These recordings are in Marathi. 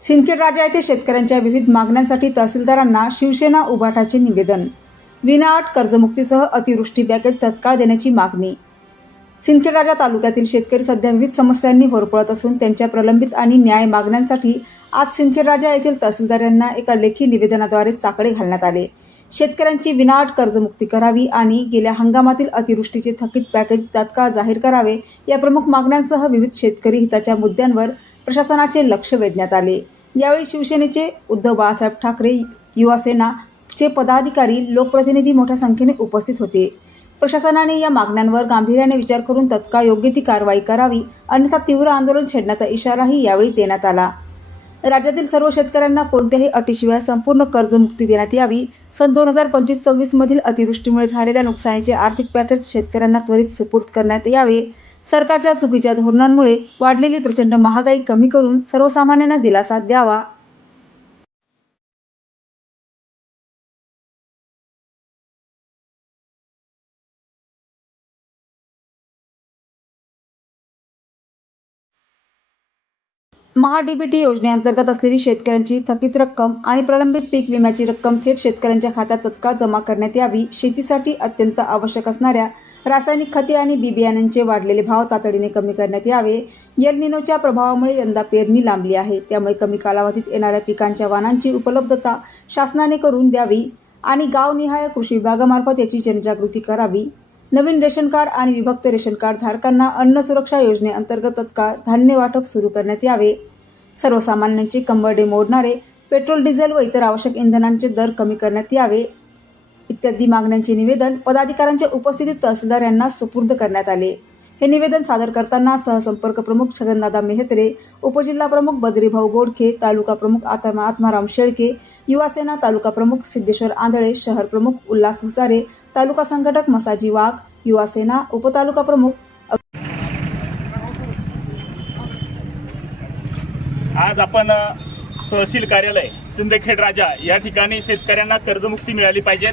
सिंदखेड राजा येथे शेतकऱ्यांच्या विविध मागण्यांसाठी तहसीलदारांना शिवसेना उभाटाचे निवेदन. विनाअट कर्जमुक्तीसह अतिवृष्टी पॅकेज तत्काळ देण्याची मागणी. सिंदखेड राजा तालुक्यातील शेतकरी सध्या विविध समस्यांनी होरपळत असून त्यांच्या प्रलंबित आणि न्याय मागण्यांसाठी आज सिंदखेड राजा येथील तहसीलदार यांना एका लेखी निवेदनाद्वारे साकडे घालण्यात आले. शेतकऱ्यांची विनाअट कर्जमुक्ती करावी आणि गेल्या हंगामातील अतिवृष्टीचे थकीत पॅकेज तात्काळ जाहीर करावे या प्रमुख मागण्यांसह विविध शेतकरी हिताच्या मुद्द्यांवर प्रशासनाचे लक्ष वेधण्यात आले. यावेळी शिवसेनेचे उद्धव बाळासाहेब ठाकरे, युवासेनाचे पदाधिकारी, लोकप्रतिनिधी मोठ्या संख्येने उपस्थित होते. प्रशासनाने या मागण्यांवर गांभीर्याने विचार करून तत्काळ योग्य ती कारवाई करावी, अन्यथा तीव्र आंदोलन छेडण्याचा इशाराही यावेळी देण्यात आला. राज्यातील सर्व शेतकऱ्यांना कोणत्याही अटीशिवाय संपूर्ण कर्जमुक्ती देण्यात यावी. सन 2025-26 मधील अतिवृष्टीमुळे झालेल्या नुकसानीचे आर्थिक पॅकेज शेतकऱ्यांना त्वरित सुपूर्द करण्यात यावे. सरकारच्या चुकीच्या धोरणांमुळे वाढलेली प्रचंड महागाई कमी करून सर्वसामान्यांना दिलासा द्यावा. महा-डीबीटी योजनेअंतर्गत असलेली शेतकऱ्यांची थकीत रक्कम आणि प्रलंबित पीक विम्याची रक्कम थेट शेतकऱ्यांच्या खात्यात तत्काळ जमा करण्यात यावी. शेतीसाठी अत्यंत आवश्यक असणाऱ्या रासायनिक खते आणि बी बियाण्यांचे वाढलेले भाव तातडीने कमी करण्यात यावे. एल निनोच्या प्रभावामुळे यंदा पेरणी लांबली आहे, त्यामुळे कमी कालावधीत येणाऱ्या पिकांच्या वाणांची उपलब्धता शासनाने करून द्यावी आणि गावनिहाय कृषी विभागामार्फत याची जनजागृती करावी. नवीन रेशन कार्ड आणि विभक्त रेशन कार्ड धारकांना अन्न सुरक्षा योजनेअंतर्गत तत्काळ धान्य वाटप सुरू करण्यात यावे. सर्वसामान्यांचे कंबरडे मोडणारे पेट्रोल, डिझेल व इतर आवश्यक इंधनांचे दर कमी करण्यात यावे इत्यादी मागण्यांचे निवेदन पदाधिकाऱ्यांच्या उपस्थितीत तहसीलदार यांना सुपूर्द करण्यात आले. हे निवेदन सादर करताना सहसंपर्क प्रमुख छगनदादा मेहत्रे, उपजिल्हा प्रमुख बद्रीभाऊ बोडखे, तालुका प्रमुख आत्माराम शेळके, युवासेना तालुका प्रमुख सिद्धेश्वर आंधळे, शहर प्रमुख उल्हास मुसारे, तालुका संघटक मसाजी वाघ, युवासेना उपतालुका प्रमुख. आज आपण तहसील कार्यालय सिंदखेड राजा या ठिकाणी शेतकऱ्यांना कर्जमुक्ती मिळाली पाहिजे,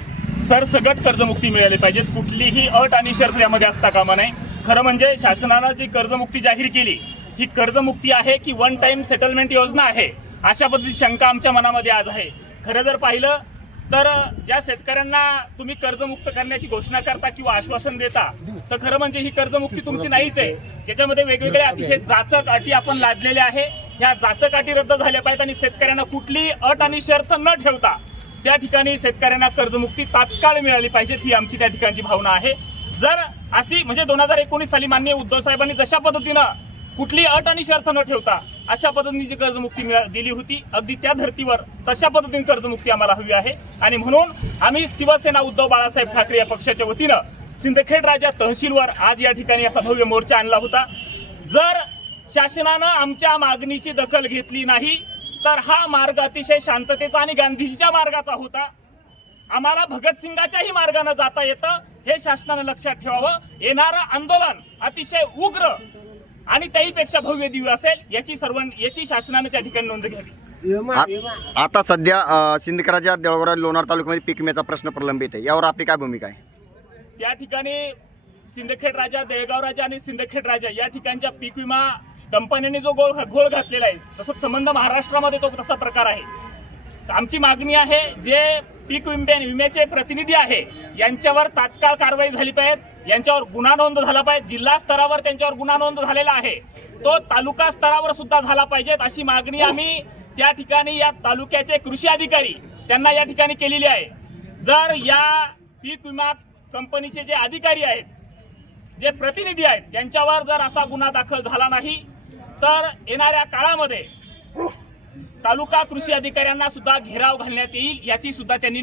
सरसगट कर्जमुक्ती मिळाली पाहिजे. कुठलीही अट आणि शर्त यामध्ये असता कामा नये. खरं म्हणजे शासनानं जी कर्जमुक्ती जाहीर केली ही कर्जमुक्ती आहे की वन टाइम सेटलमेंट योजना आहे, अशा पद्धतीची शंका आमच्या मनामध्ये आज आहे. खरं जर पाहिलं तर ज्या शेतकऱ्यांना तुम्ही कर्जमुक्त करण्याची घोषणा करता किंवा आश्वासन देता, तर खरं म्हणजे ही कर्जमुक्ती तुमची नाहीच आहे. याच्यामध्ये वेगवेगळ्या अतिशय जाचक अटी आपण लादलेल्या आहे. ह्या जाचक अटी रद्द झाल्या पाहिजेत आणि शेतकऱ्यांना कुठलीही अट आणि शर्त न ठेवता त्या ठिकाणी शेतकऱ्यांना कर्जमुक्ती तात्काळ मिळाली पाहिजे, ही आमची त्या ठिकाणची भावना आहे. जर अशी म्हणजे 2019 साली माननीय उद्धव साहेबांनी जशा पद्धतीनं कुठली अट आणि शर्त न ठेवता अशा पद्धतीची कर्जमुक्ती दिली होती, अगदी त्या धर्तीवर तशा पद्धतीने कर्जमुक्ती आम्हाला हवी आहे. आणि म्हणून आम्ही शिवसेना उद्धव बाळासाहेब ठाकरे या पक्षाच्या वतीनं सिंदखेड राजा तहसीलवर आज या ठिकाणी असा भव्य मोर्चा आणला होता. जर शासनानं आमच्या मागणीची दखल घेतली नाही तर हा मार्ग अतिशय शांततेचा आणि गांधीजीच्या मार्गाचा होता. आम्हाला भगतसिंगाच्याही मार्गाने जाता येतं, हे शासनानं लक्षात ठेवावं. येणारं आंदोलन अतिशय उग्र आणि त्याहीपेक्षा भव्य दिव्य असेल, याची शासनाने त्या ठिकाणी नोंद घ्यावी. आता सध्या सिंदखेड राजा, देऊळगाव, लोणार तालुक्यामध्ये पीक विम्याचा प्रश्न प्रलंबित आहे, यावर आपली काय भूमिका आहे? त्या ठिकाणी सिंदखेड राजा, देऊळगाव राजा आणि सिंदखेड राजा या ठिकाणच्या पीक विमा कंपन्यांनी जो घोळ घातलेला आहे, तसं संबंध महाराष्ट्रामध्ये तो तसा प्रकार आहे. आमची मागणी आहे, जे पीक विम्याचे प्रतिनिधी आहे यांच्यावर तात्काळ कारवाई झाली पाहिजे, यांच्यावर गुन्हा नोंद झाला पाहिजे. जिल्हा स्तरावर त्यांच्यावर गुन्हा नोंद झालेला आहे, तो तालुका स्तरावर सुद्धा झाला पाहिजे, अशी मागणी आम्ही त्या ठिकाणी या तालुक्याचे कृषी अधिकारी त्यांना या ठिकाणी केलेली आहे. जर या पीक विमा कंपनीचे जे अधिकारी आहेत, जे प्रतिनिधी आहेत, त्यांच्यावर जर असा गुन्हा दाखल झाला नाही तर येणाऱ्या काळामध्ये तालुका कृषी अधिकाऱ्यांना सुद्धा घेराव घालण्यात येईल, याची सुद्धा त्यांनी